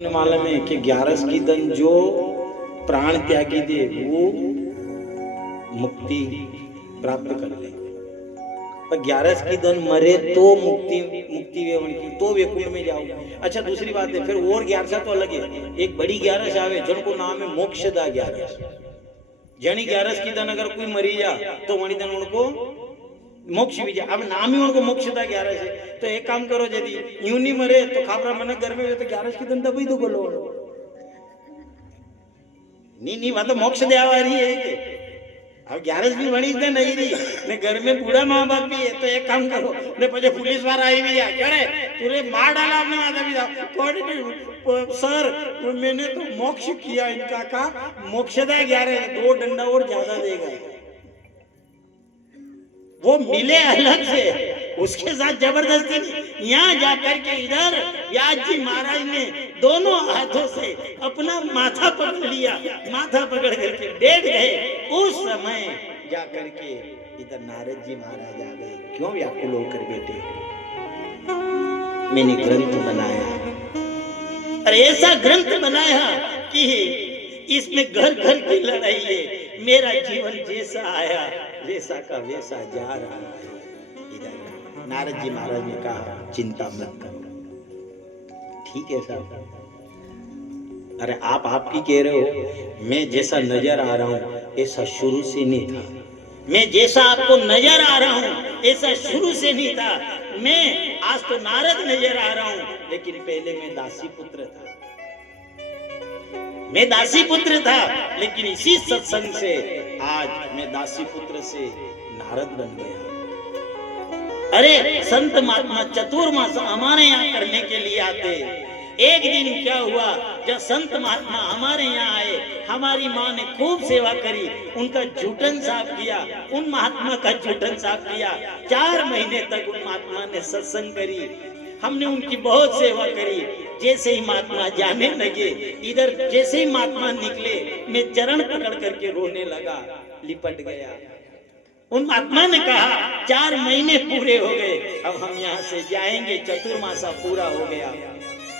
मालूम है कि 11 की दन जो प्राण त्यागी दे वो मुक्ति प्राप्त कर ले, पर 11 की दन मरे तो मुक्ति वेवन की तो वेकुंठ में जाओ। अच्छा दूसरी बात है, फिर और 11 तो अलग है। एक बड़ी 11 आवे जिनको नाम है मोक्षदा 11। जनी 11 की दन अगर कोई मरी जा तो वही दन उनको मोक्ष भी जाए। अब नाम ही उनको मोक्षदा 11 है। तो एक काम करो, यदि यूं नहीं मरे तो खापरा मन घर में तो 11 की दन दबाई दो बोलो नहीं वहां तो मोक्ष देवा रही है कि अब 11 भी बनी तो नहीं रही ने घर में बूढ़ा माँ बाप भी है। तो एक काम करो ने पीछे पुलिस वाला आई भी करे तुरे मार डाला अपने माता पिता सर मैंने तो मोक्ष किया इनका का मोक्षदा 11 2 डंडा और ज्यादा देगा। वो मिले अलग से, उसके साथ जबरदस्ती नहीं। यहाँ जाकर के इधर व्यास जी महाराज ने दोनों हाथों से अपना माथा पकड़ लिया, माथा पकड़ करके बैठ गए। उस समय जाकर के इधर नारद जी महाराज आ गए। क्यों व्याकुल होकर बैठे? मैंने ग्रंथ बनाया, अरे ऐसा ग्रंथ बनाया कि इसमें घर घर की लड़ाई है। मेरा जीवन जैसा आया वैसा का वैसा जा रहा है। इधर नारद जी महाराज ने कहा चिंता मत करो, ठीक है साहब। अरे आप आपकी कह रहे हो, मैं जैसा नजर आ रहा हूं ऐसा शुरू से नहीं था। मैं जैसा आपको नजर आ रहा हूं ऐसा शुरू से नहीं था। मैं आज तो नारद नजर आ रहा हूं, लेकिन पहले मैं दासी पुत्र था। मैं दासी पुत्र था, लेकिन इसी सत्संग से आज मैं दासी पुत्र से नारद बन गया। अरे संत महात्मा चतुर्मास हमारे यहाँ करने के लिए आते। एक दिन क्या हुआ, जब संत महात्मा हमारे यहाँ आए, हमारी माँ ने खूब सेवा करी, उनका जूठन साफ किया, उन महात्मा का जूठन साफ किया। 4 महीने तक उन महात्मा ने सत्संग करी, हमने उनकी बहुत सेवा करी। जैसे ही महात्मा जाने लगे, इधर जैसे ही महात्मा निकले, मैं चरण पकड़ करके रोने लगा, लिपट गया। उन महात्मा ने कहा 4 महीने पूरे हो गए, अब हम यहाँ से जाएंगे, चतुर्मासा पूरा हो गया।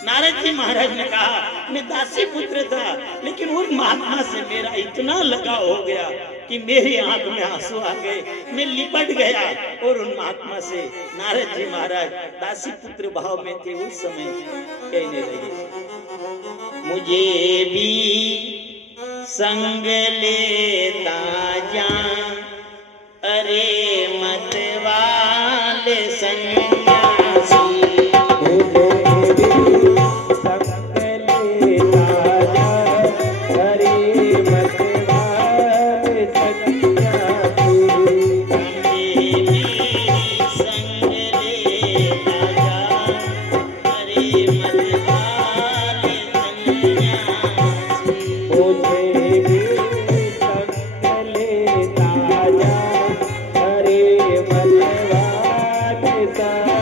नारद जी महाराज ने कहा मैं दासी पुत्र था, लेकिन उन महात्मा से मेरा इतना लगाव हो गया कि मेरी आंख में आंसू आ गए, मैं लिपट गया। और उन महात्मा से नारद जी महाराज दासी पुत्र भाव में थे। उस समय कहने लगे मुझे भी संग लेता जा, अरे मत वाले सन्यासी। Bye.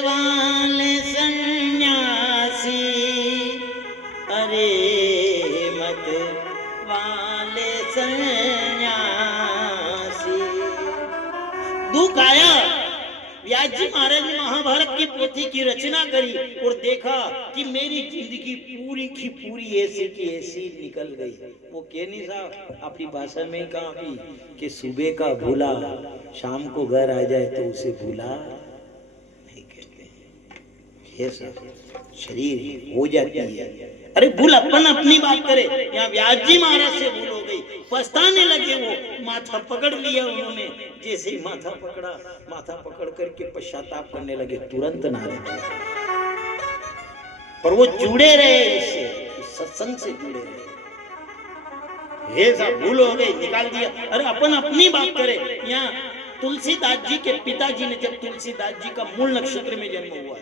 वाले सन्यासी, अरे मत वाले सन्यासी। दुख आया, व्यास जी महाराज ने महाभारत की पोथी की रचना करी और देखा कि मेरी जिंदगी पूरी की पूरी ऐसी की ऐसी निकल गई। वो कह नहीं साहब अपनी भाषा में कहा भी कि सुबह का भूला शाम को घर आ जाए तो उसे भूला नहीं कहते। ये सब शरीर हो जाती है। अरे भूल अपन अपनी बात करे, यहाँ व्यास जी महाराज से भूल हो गई, पछताने लगे। वो माथा पकड़ लिया उन्होंने, जैसे ही माथा पकड़ा, माथा पकड़ करके पश्चाताप करने लगे, तुरंत नारद जी। पर वो जुड़े रहे इससे, इस सत्संग से जुड़े रहे। ये सब भूल हो गई, निकाल दिया। अरे अपन अपनी बात करे, यहाँ तुलसीदास जी के पिताजी ने, जब तुलसीदास जी का मूल नक्षत्र में जन्म हुआ,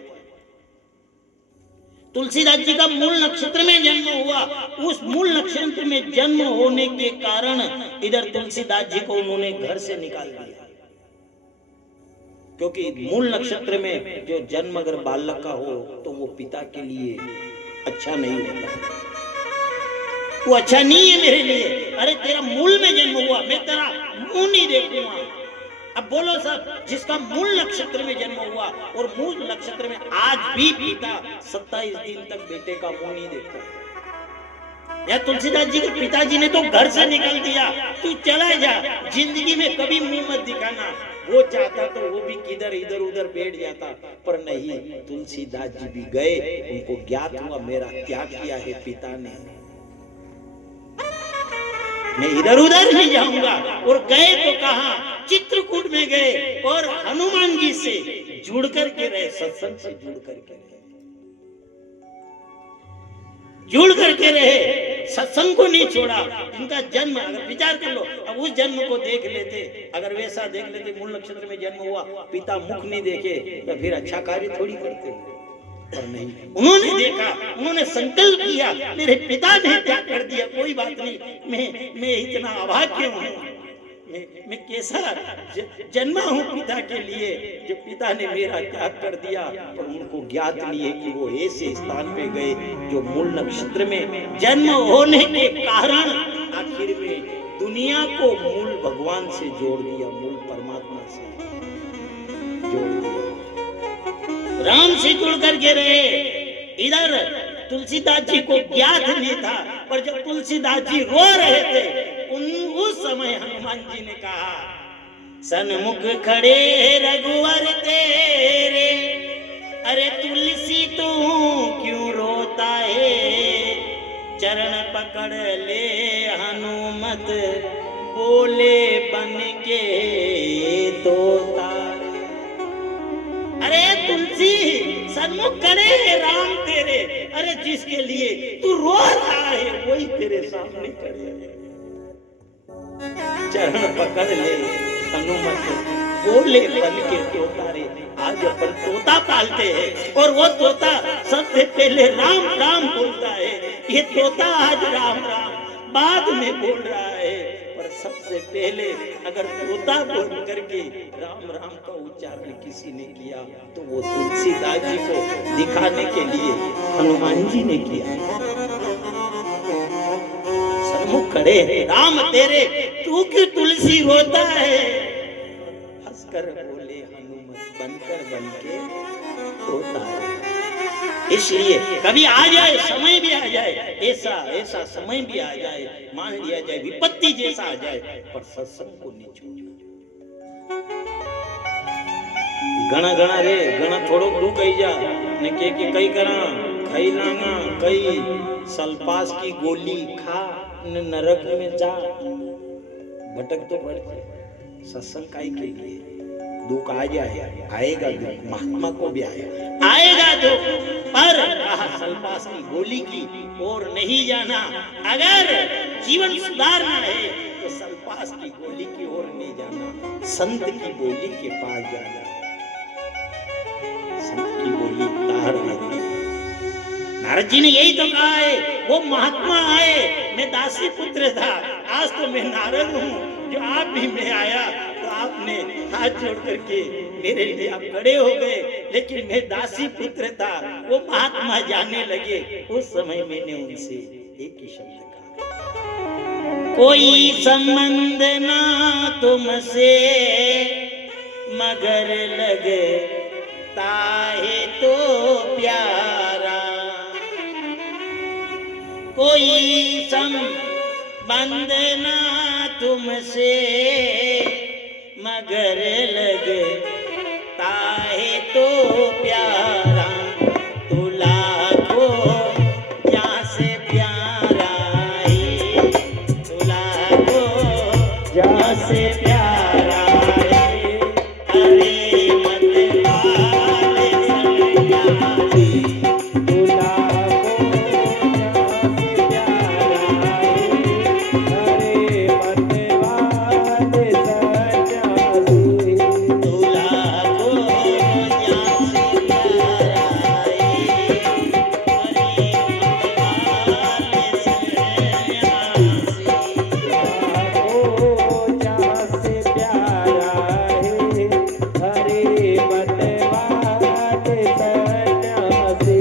तुलसीदास जी का मूल नक्षत्र में जन्म हुआ, उस मूल नक्षत्र में जन्म होने के कारण इधर तुलसीदास जी को उन्होंने घर से निकाल दिया। क्योंकि मूल नक्षत्र में जो जन्म अगर बालक का हो तो वो पिता के लिए अच्छा नहीं होता, वो अच्छा नहीं है मेरे लिए। अरे तेरा मूल में जन्म हुआ, मैं तेरा मुंह नहीं देखूंगा। अब बोलो सब, जिसका मूल नक्षत्र में जन्म हुआ और मूल नक्षत्र में आज भी पिता 27 दिन तक बेटे का मुंह नहीं देखता। या तुलसीदास जी के पिताजी ने तो घर से निकाल दिया, तू चला जा, जिंदगी में कभी मुंह मत दिखाना। वो चाहता तो वो भी किधर इधर उधर बैठ जाता, पर नहीं, तुलसीदास जी भी गए, उनको ज्ञात हुआ मेरा त्याग किया है पिता ने, मैं इधर उधर नहीं जाऊंगा। और गए तो कहा, चित्रकूट में गए और हनुमान जी से जुड़ करके रहे, सत्संग से जुड़ करके रहे, जुड़ करके रहे, सत्संग को नहीं छोड़ा। इनका जन्म अगर विचार कर लो, अब उस जन्म को देख लेते, अगर वैसा देख लेते, मूल नक्षत्र में जन्म हुआ, पिता मुख नहीं देखे, तो फिर अच्छा कार्य थोड़ी करते। पर नहीं, उन्होंने देखा, उन्होंने संकल्प किया, मेरे पिता ने त्याग कर दिया, कोई बात नहीं, मैं इतना अभाग्य हूँ, मैं कैसा जन्मा हूँ पिता के लिए, जो पिता ने मेरा त्याग कर दिया। पर उनको ज्ञात नहीं है कि वो ऐसे स्थान पे गए जो मूल नक्षत्र में जन्म होने के कारण आखिर में दुनिया को मूल भगवान से जोड़ दिया, मूल परमात्मा से जोड़ दिया, राम से जुड़ करके रहे। इधर तुलसीदास जी को ज्ञात नहीं था, पर जब तुलसीदास जी रो रहे थे, उस समय हनुमान जी ने कहा, सन्मुख खड़े रघुवर तेरे, अरे तुलसी तू क्यों रोता है, चरण पकड़ ले हनुमत, बोले बन के तोता। अरे तुलसी, सन्मुख खड़े राम तेरे, अरे जिसके लिए तू रो रहा है वही तेरे सामने खड़े है, चरण पकड़ ले हनुमत, बोले बन के तोता रे। आज अपन तोता पालते हैं और वो तोता सबसे पहले राम राम बोलता है। ये तोता आज राम राम बाद में बोल रहा है, पर सबसे पहले अगर तोता बोल करके राम राम का उच्चारण किसी ने किया तो वो तुलसीदास जी को दिखाने के लिए हनुमान जी ने किया। सन्मुख खड़े राम तेरे, तू क्यों तुलसी रोता है, हंसकर बोले हनुमत, बनकर बनके रोता है। इसलिए कभी आ जाए, समय भी आ जाए, ऐसा ऐसा समय भी आ जाए, मान लिया जाए विपत्ति जैसा आ जाए, पर सत्संग को नहीं छोड़ना। घना घना रे, घना थोड़ो दू कही जा ने के कई करा खाई लाना, कई सल्पास की गोली खा ने नरक में जा, भटक तो पड़ते। सत्संग काई के लिए, दुख आ जाए, आएगा दुख, महात्मा को भी आएगा दुख, पर सल्पास की गोली की ओर नहीं जाना। अगर जीवन सुधारना है तो सल्पास की गोली की ओर नहीं जाना, संत की बोली के पास जाना। संत की बोली तार देती। नारद जी ने यही तो कहा है, वो महात्मा आए, मैं दासी पुत्र था, आज तो मैं नारद हूँ, जो आप भी मैं आया तो आपने हाथ जोड़ करके मेरे लिए आप खड़े हो गए, लेकिन मैं दासी पुत्र था, वो महात्मा जाने लगे। उस समय मैंने उनसे एक ही शब्द कहा, कोई संबंध ना तुमसे मगर लगता है तो प्यारा, कोई संबंध ना तुमसे मगर लगता है तो प्यारा, तू लाखों जहाँ से प्यारा है, तू लाखों जहाँ से प्यारा है। अरे मत वाले सन्यासी, तू लाखों जहाँ से प्यारा है। अरे मत वाले सन्यासी, तू लाखों जहाँ से प्यारा है। अरे मत वाले सन्यासी, जहाँ से प्यारा है। हरे मतवाले सन्यासी।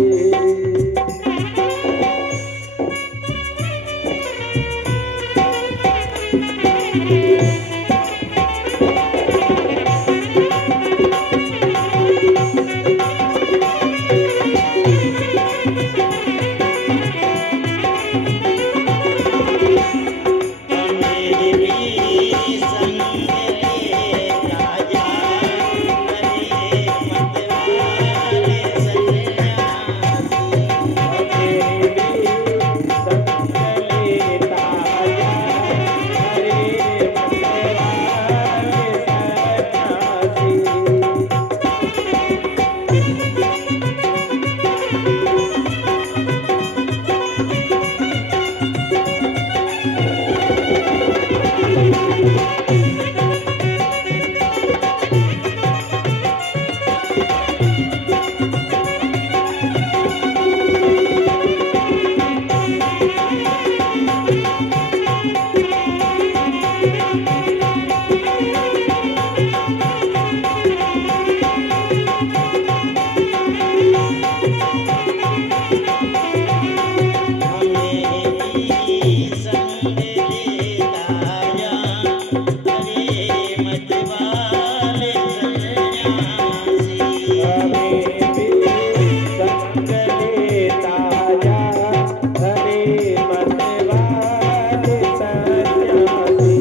मेरे भी संग लेता जा, हरे मतवाले सन्यासी। मेरे भी संग लेता जा, हरे मतवाले सन्यासी।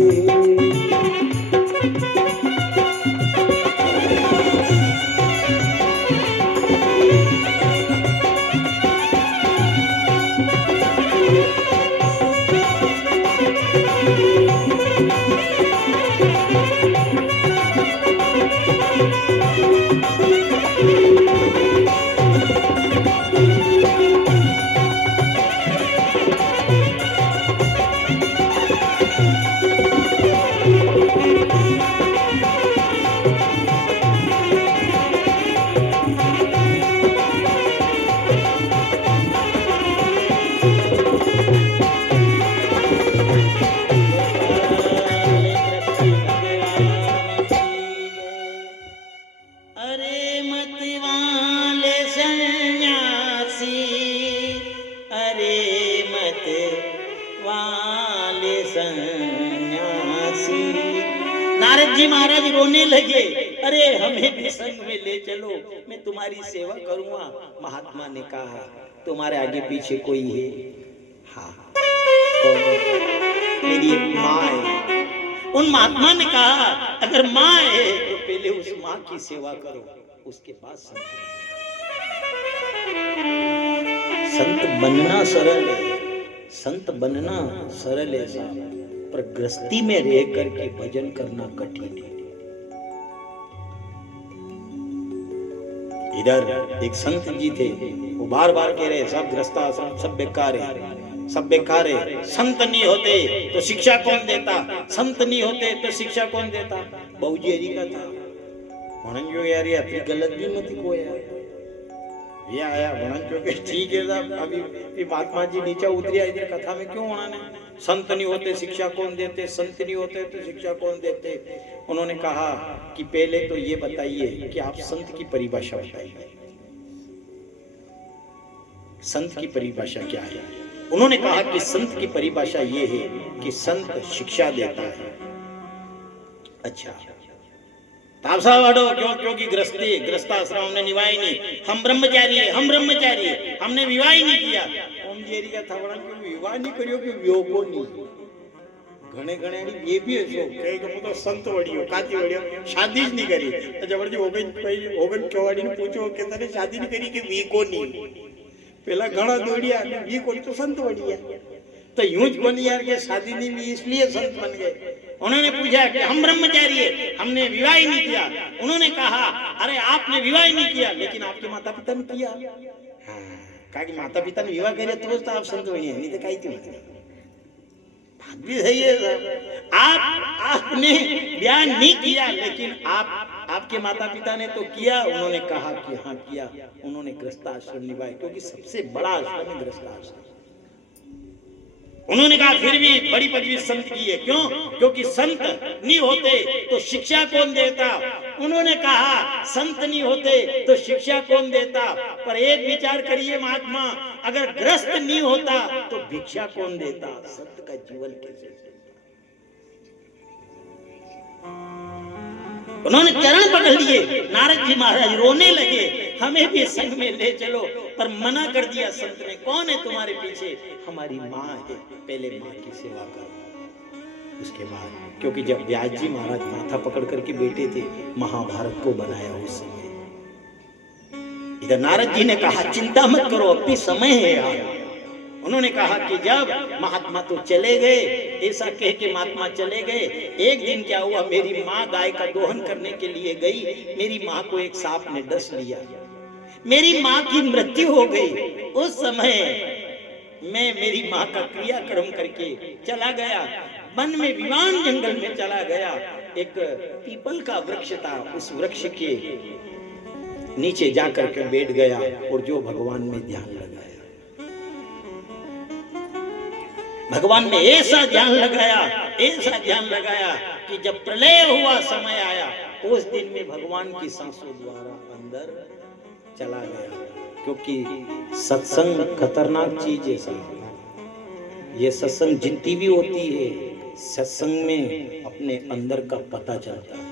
अरे मतवाले सन्यासी, अरे मतवाले सन्यासी। नारद जी महाराज रोने लगे, अरे हमें भी संग में ले चलो, मैं तुम्हारी सेवा करूंगा। महात्मा ने कहा, तुम्हारे आगे पीछे कोई है? हाँ, कौन है? मेरी एक माँ है। उन महात्मा ने कहा, अगर माँ है तो पहले उस माँ की सेवा करो, उसके बाद संत बनना। संत बनना सरल है, संत बनना सरल है साहब, पर गृहस्थी में रह करके भजन करना कठिन है। इधर एक संत जी थे, वो बार बार कह रहे सब गृहस्थाश्रम सब बेकार है, सब बेकार है। संत नहीं होते तो शिक्षा कौन देता, संत नहीं होते तो शिक्षा कौन देता? बहुजी हरी का था म्हणन जो यार ये अपनी गलत भी मत को यार, ये आया म्हणन जो के ठीक है साहब। अभी महात्मा जी नीचे उतरिया इधर कथा में क्यों होना नहीं? संत नहीं होते शिक्षा कौन देते, संत नहीं होते तो शिक्षा कौन देते। उन्होंने कहा कि पहले तो ये बताइए कि आप संत की परिभाषा बताइए, संत की परिभाषा क्या है। उन्होंने कहा कि संत की परिभाषा ये है कि संत शिक्षा देता है। अच्छा आप साहब हटो, क्योंकि ग्रस्ताश्रम हमने निभाई नहीं, हम ब्रह्मचारी है, हमने विवाह ही नहीं किया। ओम जेरी का था बड़ा क्यों विवाह नहीं करियो कि वियोगो नहीं। घणे ये भी है कहे कि तो संत वड़ियो काती वड़ियो शादी ज नहीं करी तो जबरदस्ती ओगन केवाड़ी ने पूछो कि तने शादी नहीं करी कि वी को नहीं। पहला घणा दौड़िया वी को तो संत वड़िया, तो यूं ज बन यार के शादी नहीं हुई इसलिए संत बन गए। उन्होंने पूछा कि हम ब्रह्मचारी है, हमने विवाह ही नहीं किया। उन्होंने कहा अरे आपने विवाह ही नहीं किया लेकिन आपके माता पिता ने किया। हाँ, कहा कि माता पिता ने विवाह करे तो आप संत बनिए, नहीं तो काई क्यों बात भी सही है। आपने विवाह नहीं किया लेकिन आपके माता पिता ने तो किया। उन्होंने कहा कि हाँ किया। उन्होंने गृहस्थाश्रम निभाया क्योंकि सबसे बड़ा आश्रम है गृहस्थाश्रम। उन्होंने कहा फिर भी बड़ी पदवी संत की है, क्यों? क्योंकि संत नहीं होते तो शिक्षा कौन देता। उन्होंने कहा संत नहीं होते तो शिक्षा कौन देता, पर एक विचार करिए महात्मा, अगर ग्रस्त नहीं होता तो भिक्षा कौन देता, संत का जीवन कैसे। उन्होंने चरण पकड़ लिए। नारद जी महाराज रोने लगे, हमें भी संग में ले चलो, पर मना कर दिया संत ने। कौन है तुम्हारे पीछे? हमारी माँ है, पहले माँ की सेवा करो उसके बाद। क्योंकि जब व्यास जी महाराज माथा पकड़ करके बैठे थे, महाभारत को बनाया उस समय। इधर नारद जी ने कहा चिंता मत करो, अब भी समय है यार। उन्होंने कहा कि जब महात्मा तो चले गए, ऐसा कह के महात्मा चले गए। एक दिन क्या हुआ, मेरी माँ गाय का दोहन करने के लिए गई। मेरी माँ को एक सांप ने डस लिया, मेरी माँ की मृत्यु हो गई। उस समय मैं मेरी माँ का क्रियाक्रम करके चला गया, वन में विमान जंगल में चला गया। एक पीपल का वृक्ष था, उस वृक्ष के नीचे जाकर के बैठ गया और जो भगवान में ध्यान लगाया। भगवान में ऐसा ध्यान लगाया कि जब प्रलय हुआ समय आया, उस दिन में भगवान की सांसों द्वारा अंदर चला गया। क्योंकि सत्संग खतरनाक चीज है साहब। ये सत्संग जितनी भी होती है, सत्संग में अपने अंदर का पता चलता है।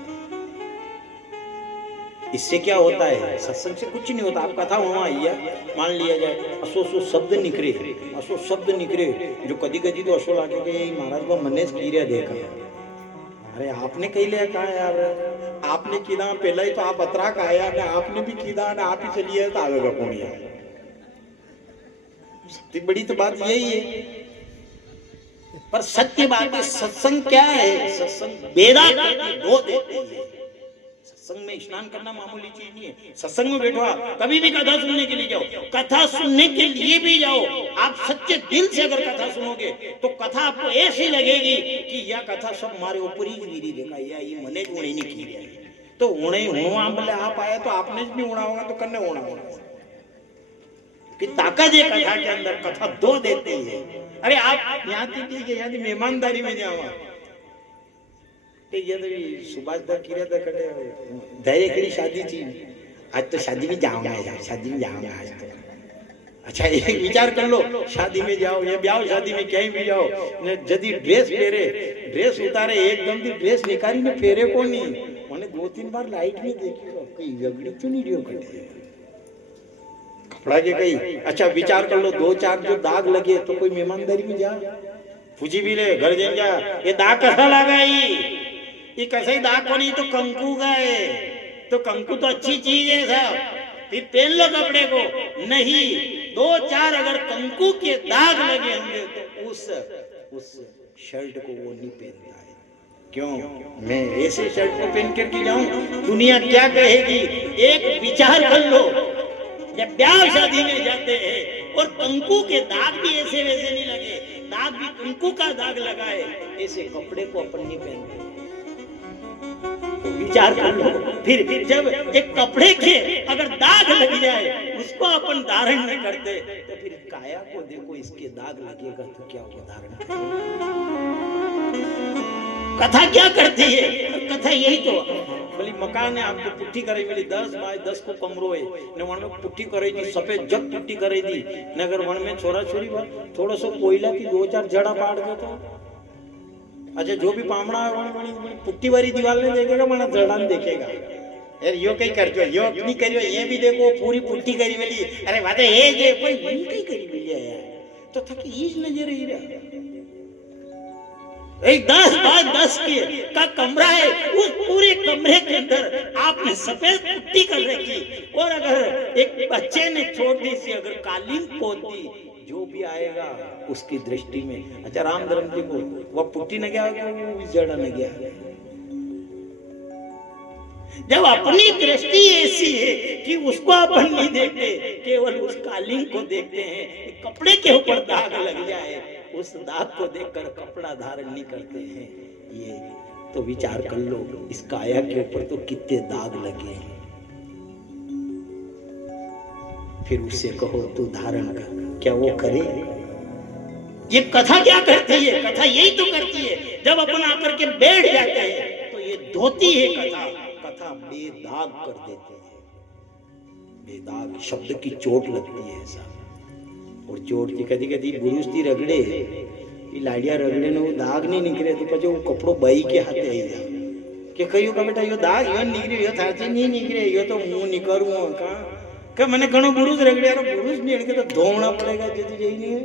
इससे क्या होता है, सत्संग से कुछ नहीं होता। आप कथा वहां आई है, मान लिया जाए असो शब्द निकले जो कदी कदी तो असो लागे कि महाराज को मने कीर्या देखा। अरे आपने कही लिया कहा यार, आपने कीधा पहला ही तो आप अतरा का आया ने आपने भी कीधा ने आप ही चलिए तो आगे कौनिया। सबसे बड़ी तो बात यही है। पर सत्य बात है, सत्संग क्या है? सत्संग वेदा दो देते हैं। सत्संग में स्नान करना मामूली चीज नहीं है। सत्संग में बैठो, कभी भी कथा सुनने के लिए जाओ, कथा सुनने के लिए भी जाओ, आप सच्चे दिल से अगर कथा सुनोगे तो कथा आपको ऐसी लगेगी कि यह कथा सब हमारे ऊपर ही गिरी देखा, या ये मने उड़े नहीं की है। तो उड़े हुआ बोले आप आया तो आपने भी उड़ा होगा तो कन्ने उड़ा होगा कि ताकत है कथा के अंदर। कथा दो देते हैं। अरे आप यहाँ ठीक है, यहाँ मेहमानदारी में जाओ, ये तो सुभाष दा किरे दा कटे धैर्य की शादी थी, आज तो शादी में जाऊंगा आज तो। अच्छा एक विचार कर लो, शादी में जाओ या ब्याह शादी में कहीं भी जाओ, यदि ड्रेस फेरे, ड्रेस उतारे एकदम से ड्रेस निकाली ने फेरे को नहीं, मैंने 2-3 बार लाइट में देखी कोई गगड़ी तो नहीं रियो कटे कपड़ा के कहीं। अच्छा विचार कर लो, 2-4 जो दाग लगे तो कोई मेहमानदारी में जा पूछी भी ले घर जा ये दाग कैसा लगाई, ये कैसे दाग को नहीं तो कंकु का है, तो कंकु तो अच्छी चीज है साहब, फिर पहन लो कपड़े को। नहीं, 2-4 अगर कंकु के दाग लगे होंगे तो उस शर्ट को वो नहीं पहनता है। क्यों? मैं ऐसे शर्ट को पहन करके जाऊं, दुनिया क्या कहेगी? एक विचार कर लो, जब ब्याह शादी में जाते हैं और कंकु के दाग भी ऐसे वैसे नहीं लगे, दाग भी कंकु का दाग लगा है, ऐसे कपड़े को अपन नहीं पहनते। विचार कर लो। फिर जब एक कपड़े के अगर दाग लग जाए उसको अपन धारण नहीं करते तो फिर काया को देखो इसके दाग लगेगा तो क्या वो धारण करेगा? कथा क्या करती है? कथा यही तो बोली मकान है आपको पुट्टी करे मिली 10 बाय 10 को कमरो है ने वन में पुट्टी करे दी सफेद जग पुट्टी करे दी नगर वन में छोरा छोरी थोड़ा सा कोयला की 2-4 जड़ा पाड़ दे तो अच्छा जो भी पामड़ा है वन पुट्टी वाली दीवार ने देखेगा मना जड़ा ने देखेगा यार यो कई करजो यो अपनी करियो ये भी देखो पूरी पुट्टी करी मिली अरे बात है ये कोई कई करी मिली है यार तो थकी ईज नजर ही रहा एक 10 बाय 10 का कमरा है उस पूरे कमरे के अंदर आपने सफेद पुट्टी कर रखी और अगर एक बच्चे ने छोटी सी अगर कालीन पोत दी जो भी आएगा उसकी दृष्टि में अच्छा राम धर्म जी को वह पुट्टी न गया वो जड़ा न गया। जब अपनी दृष्टि ऐसी है कि उसको अपन नहीं देखते केवल उस कालीन को देखते हैं कपड़े के ऊपर दाग लग जाए उस दाग को देखकर कपड़ा धारण नहीं करते हैं ये तो विचार कर लो इस काया के ऊपर तो कितने दाग लगे हैं। फिर उससे कहो तू धारण कर क्या वो करे? ये कथा क्या करती है? कथा यही तो करती है जब अपन आकर के बैठ जाते हैं तो ये धोती है कथा कथा बेदाग कर देती है। बेदाग शब्द की चोट लगती है ऐसा और चोट की कदी कदी बुरुष थी रगड़े लाडिया रगड़े ने वो दाग नहीं निकले तो પછી वो कपड़ो बाई के हाथे आई जा के कहियो का बेटा यो दाग यो निकले यो थारती नहीं निकले यो तो मुंह निकरू का के मने घणो बुरुष रगड़े यार बुरुष नहीं इनके तो धोवना पड़ेगा जदी जई नहीं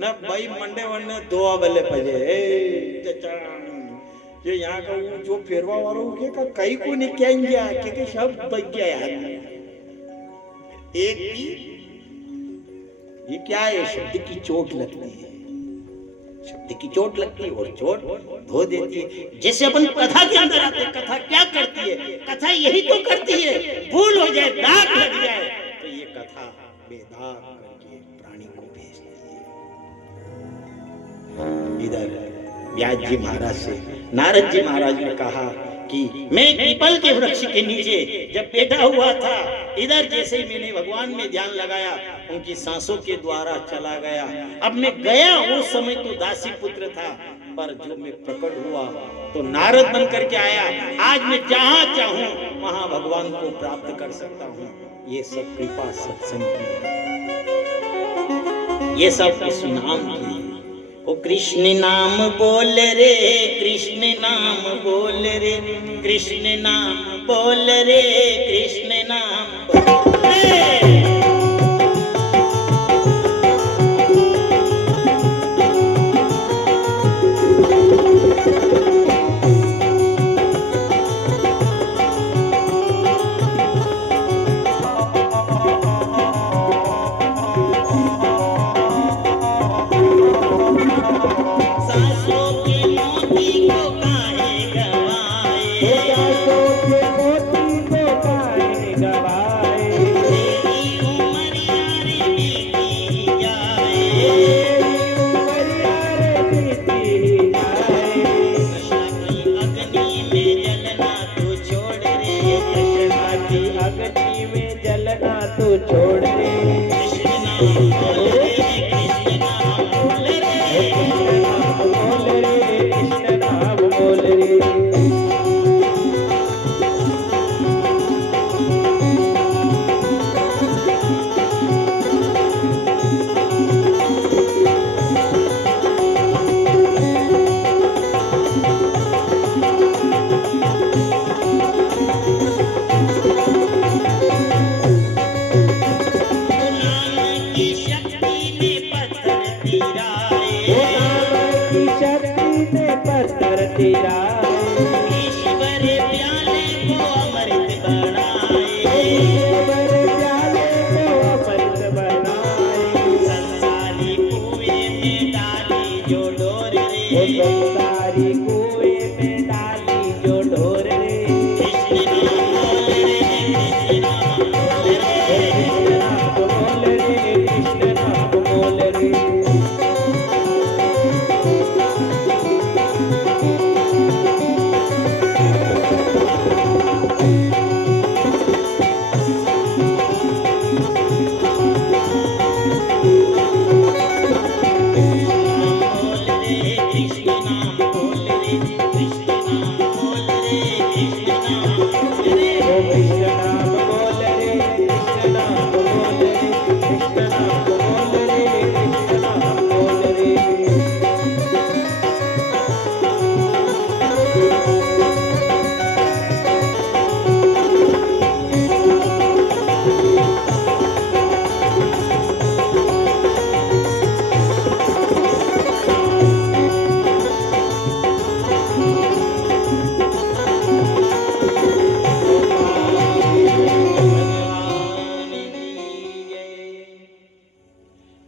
ना भाई मंडे वने धोआ बले पजे ए चचा ये यहाँ का वो जो फेरवा वालों के का कई को नहीं क्या गया के सब बच गया यार एक भी ये क्या है? शब्द की चोट लगती है शब्द की चोट लगती है और चोट धो देती है। जैसे अपन कथा के अंदर आते कथा क्या करती है? कथा यही तो करती है भूल हो जाए दाग लग जाए तो ये कथा बेदाग करके प्राणी को भेजती है। इधर व्यास जी महाराज से नारद जी महाराज ने कहा कि मैं पीपल के वृक्ष के नीचे जब बैठा हुआ था इधर जैसे ही मैंने भगवान में ध्यान लगाया उनकी सांसों के द्वारा चला गया। अब मैं गया उस समय तो दासी पुत्र था पर जो मैं प्रकट हुआ तो नारद बन करके आया। आज मैं जहां चाहूं वहां भगवान को प्राप्त कर सकता हूं। ये सब कृपा सत्संग की ये सब उस नाम की ओ कृष्ण नाम बोल रे कृष्ण नाम बोल रे कृष्ण नाम बोल रे कृष्ण नाम बोल रे।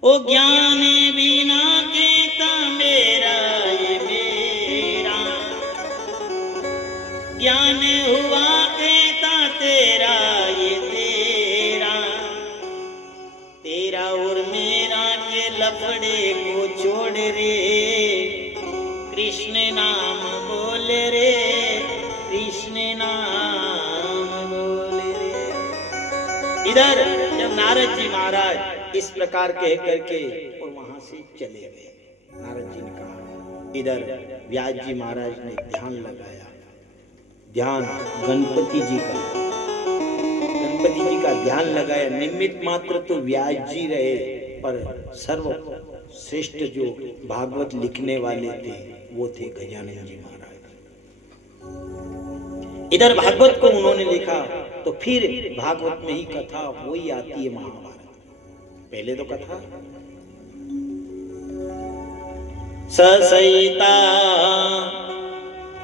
ओ ज्ञान बिना कहता मेरा ये मेरा, ज्ञान हुआ कहता तेरा ये तेरा, तेरा और मेरा के लफड़े को छोड़ रे, कृष्ण नाम बोल रे, कृष्ण नाम बोल रे। इधर जब नारद जी महाराज इस प्रकार कह करके और वहां से चले गए, नारद जी ने कहा, इधर व्यास जी महाराज ने ध्यान लगाया, ध्यान गणपति जी का, गणपति जी का ध्यान लगाया। निमित्त मात्र तो व्यास जी रहे, पर सर्व श्रेष्ठ जो भागवत लिखने वाले थे वो थे गजानन जी महाराज। इधर भागवत को उन्होंने लिखा, तो फिर भागवत में ही कथा वही आती है महाभारत। पहले तो कथा ससईता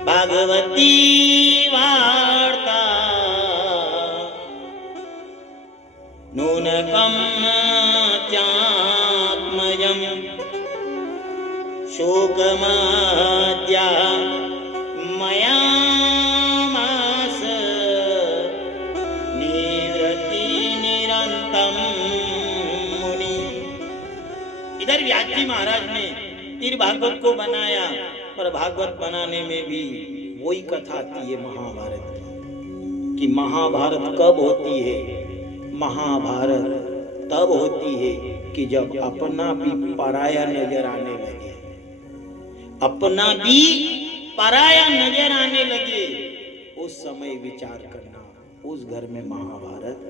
भागवती वार्ता नूनकम चात्मयम शोकमाद्या मया मास निवृत्ति निरंतम मुनि। इधर व्यास जी महाराज ने तीर भागवत को बनाया, पर भागवत बनाने में भी वही कथा आती है महाभारत की, कि महाभारत कब होती है? महाभारत तब होती है कि जब अपना भी पराया नजर आने लगे, अपना भी पराया नजर आने लगे, उस समय विचार करना, उस घर में महाभारत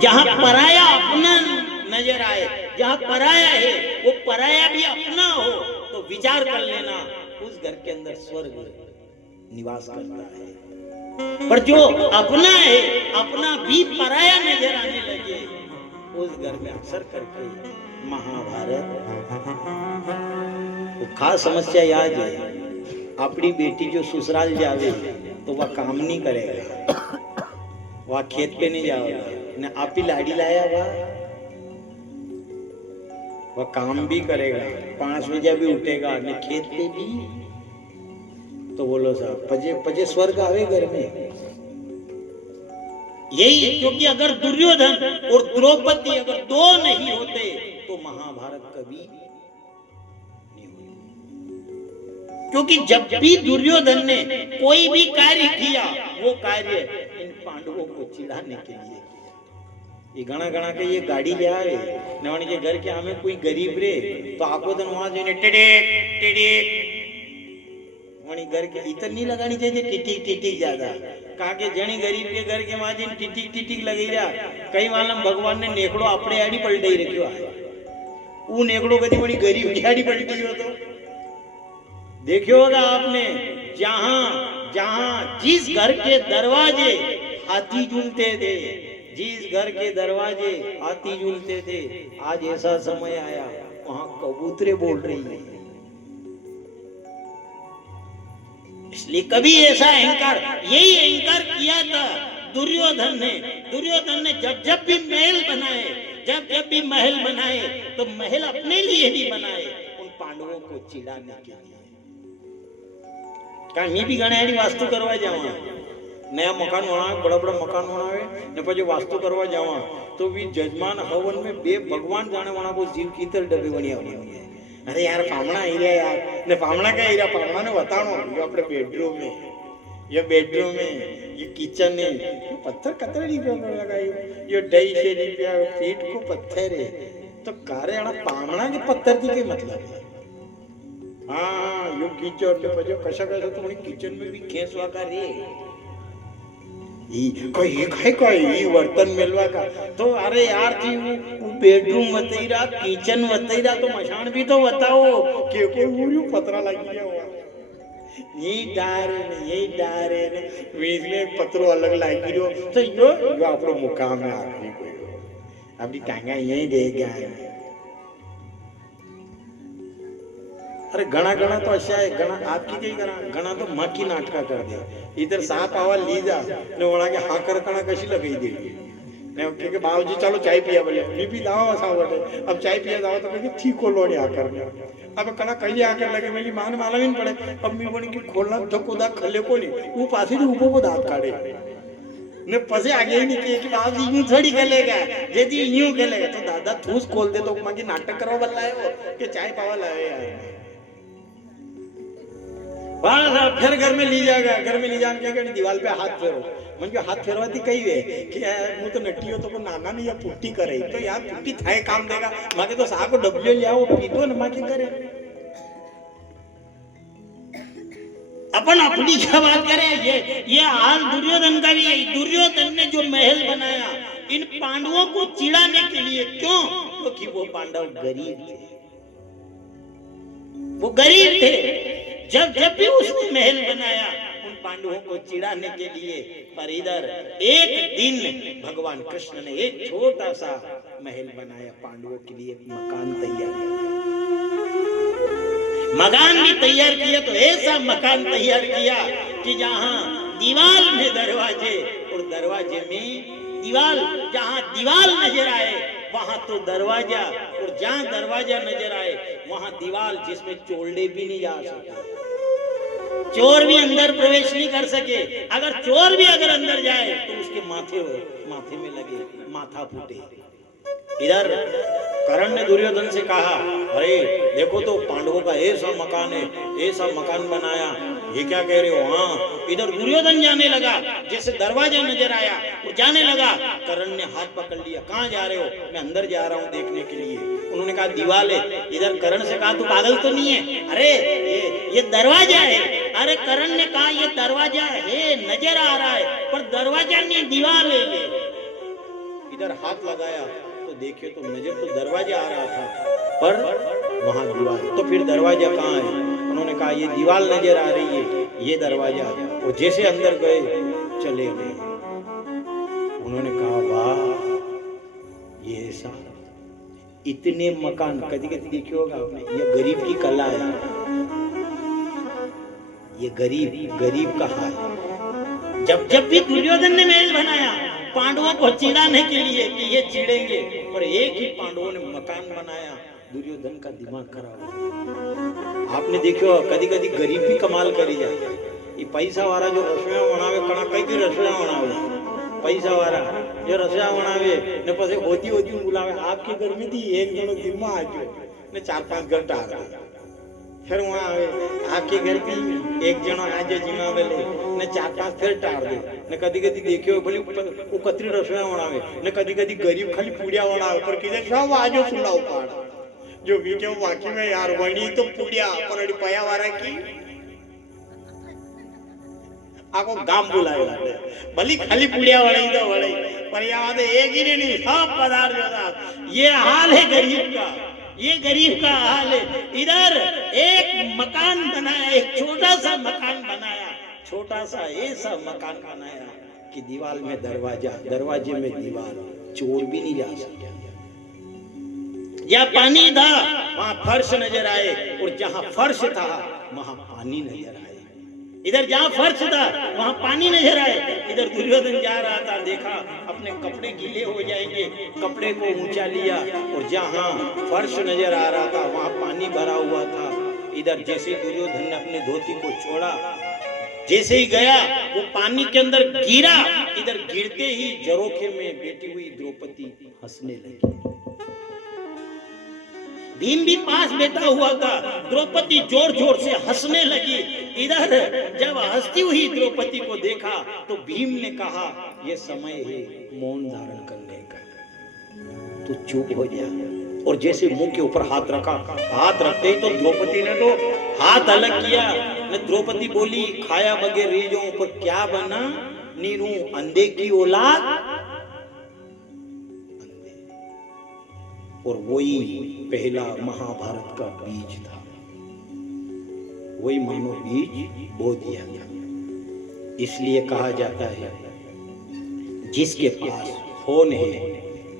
जहां पराया अपना नजर आए, जहां पराया है वो पराया भी अपना हो, तो विचार कर लेना उस घर के अंदर स्वर्ग निवास करता है। पर जो अपना है, अपना भी पराया नजर आने लगे, उस घर में अक्सर करके महाभारत। वो खास समस्या याद है, अपनी बेटी जो ससुराल जावे तो वह काम नहीं करेगा, वह खेत पे नहीं जाएगा, न आप ही लाड़ी लाया वह काम भी करेगा, 5 बजे भी उठेगा, न खेत पे भी। तो बोलो साहब पजे पजे स्वर्ग आवे घर में। यही क्योंकि अगर दुर्योधन और द्रौपदी अगर दो नहीं होते तो महाभारत कभी नहीं होती। क्योंकि जब भी दुर्योधन ने कोई भी कार्य किया, वो कार्य इन पांडवों को चिढ़ाने के लिए किया। ये गणा गणा के ये गाड़ी ले आए नवानी के घर के हमें कोई गरीब रे तो आपको दिन वहां जाने टिडिक टिडिक घर के इतर नहीं लगानी चाहिए, टिटिक टिटिक ज्यादा कहा के जनी गरीब के घर के माजी टिटिक टिटिक लगी रहा। कई मालूम भगवान ने नेकड़ो अपने आड़ी पलटाई रखियो है, वो नेकड़ो कदी बड़ी गरीब की आड़ी पलटी हो तो देखियो होगा आपने। जहां जहां जिस घर के दरवाजे हाथी झूलते थे, जिस घर के दरवाजे हाथी झूलते थे, आज ऐसा समय आया वहां कबूतरे बोल रही है। इसलिए कभी ऐसा अहंकार, यही अहंकार किया था दुर्योधन ने। दुर्योधन ने जब जब भी महल बनाए, जब जब भी महल बनाए, तो महल अपने लिए ही बनाए, उन पांडवों को चिढ़ाने के लिए। कहा मैं भी गणेश वास्तु करवा जावा, नया मकान बनावे, बड़ा बड़ा मकान बनावे ने પછી वास्तु करवा जावा, तो भी जजमान हवन में बे भगवान जाने वाला को जीव कीतर डबे बनी आवनी है। अरे यार पामणा आई रहा यार, ने पामणा क्या आई रहा, पामणा ने बतानो ये अपने बेडरूम में, ये बेडरूम में, ये किचन में, ये पत्थर कतरे रुपया लगाई, ये 250 रुपया फीट को पत्थर है, तो कारे आना पामणा के पत्थर की मतलब है। हाँ यो किचन ने पजो कशा कशा तो किचन में भी खेसवा का रे कोई वर्तन मिलवा का, तो अरे यार जी वो बेडरूम बताई रहा, किचन बताई रहा, तो मशान भी तो बताओ कि कोई पतरा लगी रहा हुआ, यही डारे ने वीजले पत्रो अलग लागी रहो, तो यो आपरो मुकाम है आखिरी कोई अपनी टांगा यही दे गया है। अरे घना घना तो अच्छा है, घना आपकी कहीं करा, घना तो माँ की नाटका कर दिया। इधर साफ आवाज ली जा ने वड़ा के हाँ कर कणा कशी लगाई दे ने के बाबूजी चलो चाय पिया बोले बीबी दावा सा बोले अब चाय पिया दावा तो कहे ठीक खोलो ने आकर अब कणा कहीं आकर लगे मेरी मां ने मालूम ही पड़े अब मी बनी की खोलना तो कोदा खले को नहीं वो पासे ही ऊपर को दांत काढ़े ने पसे आगे ही नहीं कि बाबूजी यूं थोड़ी खेलेगा यदि यूं खेलेगा तो दादा ठूस खोल दे तो मां की नाटक करवा बल्ला है कि चाय पावा लाए यार बस फिर घर में ली जाएगा, घर में ली जान के दीवार पे हाथ फेरो मन के हाथ फेरवाती कही है कि मु तो नट्टी हो तो को नाना नहीं या पुट्टी करे तो यार पुट्टी थाए काम देगा माके तो सा को डब्ल्यू ले आओ पीतो न माके करे अपन अपनी क्या बात करें। ये हाल दुर्योधन का भी है। दुर्योधन ने जो महल बनाया इन पांडवों को चिढ़ाने के लिए, क्यों? क्योंकि वो पांडव गरीब थे, वो गरीब थे। जब भी उसने महल बनाया उन पांडवों को चिढ़ाने के लिए, पर इधर एक दिन भगवान कृष्ण ने एक छोटा सा महल बनाया पांडवों के लिए, मकान तैयार किया। मकान भी तैयार किया तो ऐसा मकान तैयार किया कि जहां दीवार में दरवाजे और दरवाजे में दीवार, जहां दीवार नजर आए वहां तो दरवाजा, और जहां दरवाजा नजर आए वहां दीवार, जिसमें चोरडे भी नहीं जा सके, चोर भी अंदर प्रवेश नहीं कर सके। अगर चोर भी अगर अंदर जाए तो उसके माथे में लगे, माथा फूटे। इधर कर्ण ने दुर्योधन से कहा, अरे देखो तो पांडवों का ऐसा मकान है, ऐसा मकान बनाया, ये क्या कह रहे हो? हाँ। इधर दुर्योधन जाने लगा, जैसे दरवाजा नजर आया वो जाने लगा। कर्ण ने हाथ पकड़ लिया, कहाँ जा रहे हो? मैं अंदर जा रहा हूँ देखने के लिए। उन्होंने कहा दीवार है। इधर कर्ण से कहा तू पागल तो नहीं है? अरे ये दरवाजा है। अरे कर्ण ने कहा ये दरवाजा है, नजर आ रहा है, पर दरवाजा नहीं दीवार है ये। इधर हाथ लगाया तो देखिए तो नजर तो दरवाजा आ रहा था, पर वहां दीवार। तो फिर दरवाजा कहाँ है? उन्होंने कहा ये दीवार नजर आ रही है, ये दरवाजा। और जैसे अंदर गए चले गए। उन्होंने कहा वाह, ये ऐसा इतने मकान कभी कभी देखे होगा आपने, ये गरीब की कला है, ये गरीब का हाल। जब भी दुर्योधन ने महल बनाया पांडवों को चिढ़ाने के लिए कि ये चिढ़ेंगे, पर एक ही पांडवों ने मकान बनाया, दुर्योधन का दिमाग खराब। आपने देखो कभी कभी गरीब भी कमाल करी जाए। ये पैसा वाला जो रसोया बनावे, कणा कई की रसोया बनावे, पैसा वाला जो रसोया बनावे ने पछे होती बुलावे, आपके घर में थी एक जणो दिन में आजो ने 4-5 घर टार दे। फिर वहां आवे आपके घर की एक जणो आजे जीवा वेले ने 4-5 फिर टार दे। ने कदी देखियो भले वो कतरी रसोया बनावे ने कदी गरीब खाली पूड़िया बनावे, पर किदे सब आजो सुला उपाड़ जो वीडियो वाकई में यार वणी तो पूड़िया पर अड़ी पया वाला की आको गाम बुलायो भली खाली पूड़िया वणी तो वणी, पर यहाँ एक ही नहीं सब पदार्थ होता। ये हाल है गरीब का, ये गरीब का हाल है। इधर एक मकान बनाया, एक छोटा सा मकान बनाया, छोटा सा ऐसा मकान बनाया कि दीवार में दरवाजा, दरवाजे में दीवार, चोर भी नहीं जा सकता। या पानी था वहां फर्श नजर आए, और जहां फर्श था वहां पानी नजर आए। इधर जहां फर्श था वहां पानी नजर आए। इधर दुर्योधन जा रहा था, देखा अपने कपड़े गीले हो जाएंगे, कपड़े को ऊंचा लिया, और जहां फर्श नजर आ रहा था वहां पानी भरा हुआ था। इधर जैसे दुर्योधन ने अपने धोती को छोड़ा, जैसे ही गया वो पानी के अंदर गिरा। इधर गिरते ही झरोखे में बैठी हुई द्रौपदी हंसने लगी। भीम भी पास बैठा हुआ था, द्रौपदी जोर जोर से हंसने लगी। इधर जब हंसती हुई द्रौपदी को देखा तो भीम ने कहा यह समय है मौन धारण करने का, तू चुप हो जा। और जैसे मुंह के ऊपर हाथ रखा, हाथ रखते ही तो द्रौपदी ने तो हाथ अलग किया। द्रौपदी बोली खाया बगैर रह जाऊं, पर क्या बना नीरू अंधे की औलाद। और वही पहला महाभारत का बीज था, वही मानो बीज बो दिया था। इसलिए कहा जाता है जिसके पास फोन है,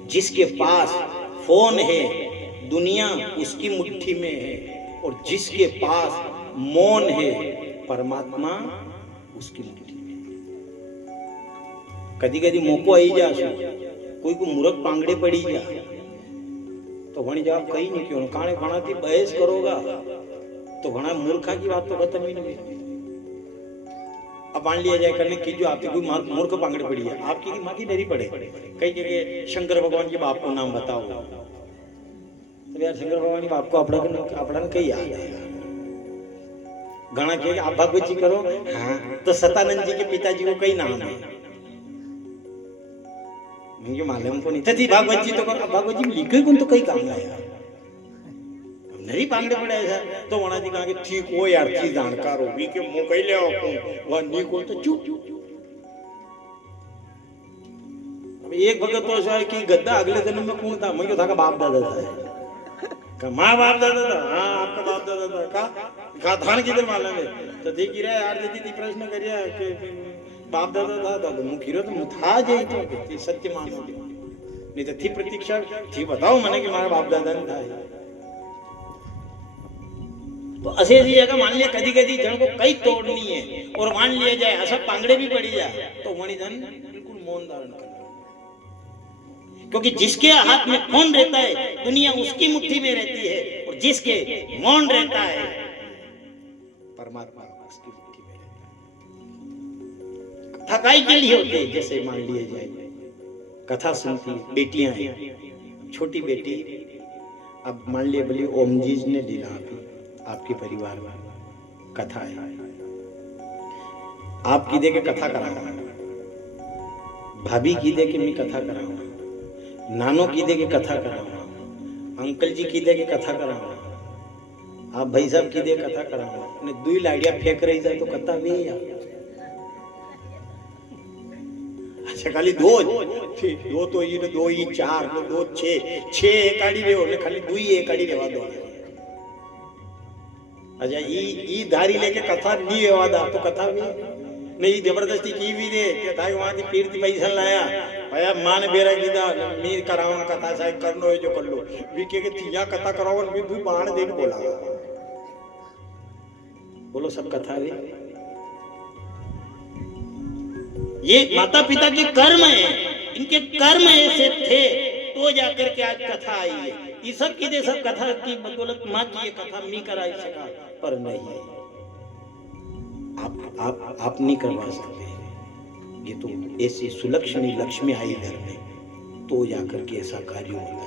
जिसके पास फोन है दुनिया उसकी मुट्ठी में है, और जिसके पास मौन है परमात्मा उसकी मुट्ठी में। कदी कदी मोको आई जा कोई को मूर्ख पांगड़े पड़ी जा तो वणी जवाब कहीं नहीं क्यों काणे घणा थी बहस करोगा तो घणा मूर्खा की बात तो खत्म ही नहीं। अब मान लिया जाए करने की जो आपकी कोई मूर्ख पांगड़े पड़ी है आपकी की माँ की डरी पड़े कई जगह शंकर भगवान के बाप को नाम बताओ तो यार शंकर भगवान के बाप को अपना कई याद है घना के आप भागवत जी करो हाँ तो सतानंद जी के पिताजी को कई नाम है मुझे मालूम को नहीं था भागवत जी तो भागवत जी लिखे कौन तो कई काम आया नहीं पांगड़े पड़े ऐसा तो वहां जी कहा कि ठीक हो यार चीज जानकार होगी कि मुंह कही ले वह नहीं को तो चुप अब एक भगत तो ऐसा है कि गद्दा अगले जन्म में कौन था मैं था का बाप दादा था का माँ बाप दादा था हाँ आपका बाप दादा था का धान किधर मालूम है तो देख ही रहा यार दीदी प्रश्न करिए कि बाप दादा था तो मुँह खीरो तो था जे तो सत्य मानो नहीं तो थी प्रतीक्षा थी बताओ मैंने कि हमारा बाप दादा नहीं था तो असे जी जगह मान लिया कदी कदी जन को कई तोड़नी है और मान लिया जाए ऐसा पांगड़े भी पड़ी जाए तो वही जन बिल्कुल मौन धारण करना क्योंकि जिसके हाथ में फोन रहता है दुनिया उसकी मुट्ठी में रहती है और जिसके मौन रहता है परमात्मा उसकी मुट्ठी में रहता है। थकाई के लिए होते जैसे मान लिया जाए कथा सुनती बेटियां हैं छोटी बेटी अब मान लिया बोली ओम जी ने लीला आपके परिवार में कथा है आप की दे के कथा कराऊंगा भाभी की दे के मैं कथा कराऊंगा नानो की दे के कथा कराऊंगा अंकल जी की दे के कथा कराऊंगा आप भाई साहब की दे कथा कराऊंगा ने दुई लाड़िया फेंक रही जाए तो कथा भी यार अच्छा खाली दो तो ये दो ही चार दो छह एक आड़ी रहो ने खाली दुई एक आड़ी रेवा दो अच्छा ई धारी लेके कथा नहीं है तो कथा भी नहीं जबरदस्ती की भी दे के था वहां की पीर थी पैसा लाया भैया मान बेरा कीदा मीर करावा कथा साहब करनो है जो कर लो विके के थिया कथा कराओ भी बाण देख बोला बोलो सब कथा भी ये माता पिता के कर्म है इनके कर्म ऐसे थे तो जाकर के आज कथा आई है ये सब की दे सब कथा की बदौलत माँ की ये कथा मी कराई सका पर नहीं आप नहीं करवा सकते ये तो ऐसी सुलक्षणी लक्ष्मी आई घर में तो जाकर के ऐसा कार्य होता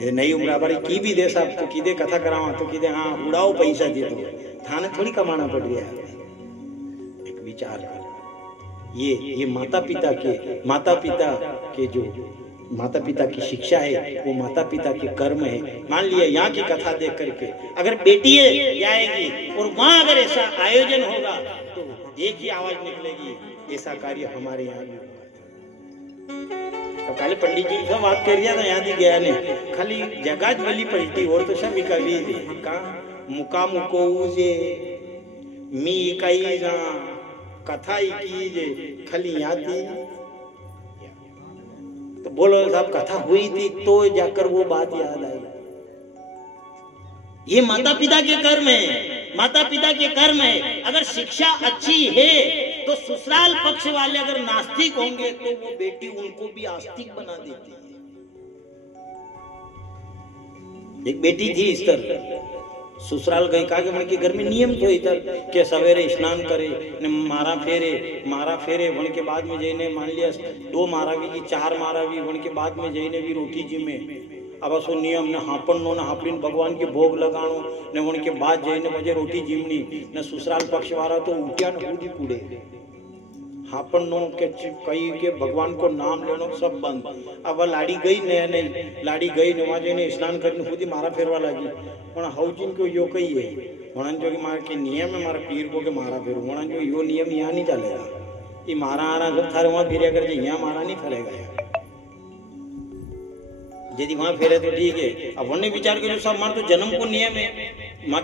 है नई उम्र बड़ी की भी दे साहब तो की दे कथा करावा तो की दे हाँ उड़ाओ पैसा दे तो थाने थोड़ी कमाना पड़ गया एक विचार कर ये माता पिता के जो माता पिता की शिक्षा है वो माता पिता के कर्म है। मान लिया यहाँ की कथा देख करके अगर बेटी जाएगी और वहां अगर ऐसा आयोजन होगा तो एक ही आवाज निकलेगी ऐसा कार्य हमारे यहाँ भी होगा। तो काले पंडित जी सब बात कर रहा था यहाँ दी गया ने खाली जगह वाली पलटी और तो सब इकाई का मुका मुको जे मी इकाई जा कथा की जे खाली यहाँ थी तो बोलो साहब कथा हुई थी तो जाकर वो बात याद आई। ये माता पिता के कर्म है माता पिता के कर्म है। अगर शिक्षा अच्छी है तो ससुराल पक्ष वाले अगर नास्तिक होंगे तो वो बेटी उनको भी आस्तिक बना देती है। एक बेटी थी इस तरह ससुराल गई कहा कि मन के घर में नियम तो इधर के सवेरे स्नान करे ने मारा फेरे वन के बाद में जईने मान लिया 2 मारावी की 4 मारावी वन के बाद में जईने भी रोटी जी में अब सो नियम ने हापन नो ने हापड़ीन भगवान के भोग लगाणो ने वन के बाद जईने बजे रोटी जीमनी ने ससुराल पक्ष वाला तो उठ्या ने पूरी कूड़े हापन नो के कई के भगवान को नाम लेनो सब बंद। अब लाड़ी गई नहीं लाड़ी गई नवाजे ने स्नान करने खुद ही मारा फेरवा लगी पण हौजीन को यो कही है वणन जो कि मार के नियम है मारा पीर को के मारा फेरू वणन जो यो नियम यहाँ नहीं चलेगा ये मारा आरा जब थारे वहां फेरिया कर यहाँ मारा नहीं फरेगा यार यदि वहां फेरे तो ठीक है। अब वने विचार के जो सब मार तो जन्म को नियम है माँ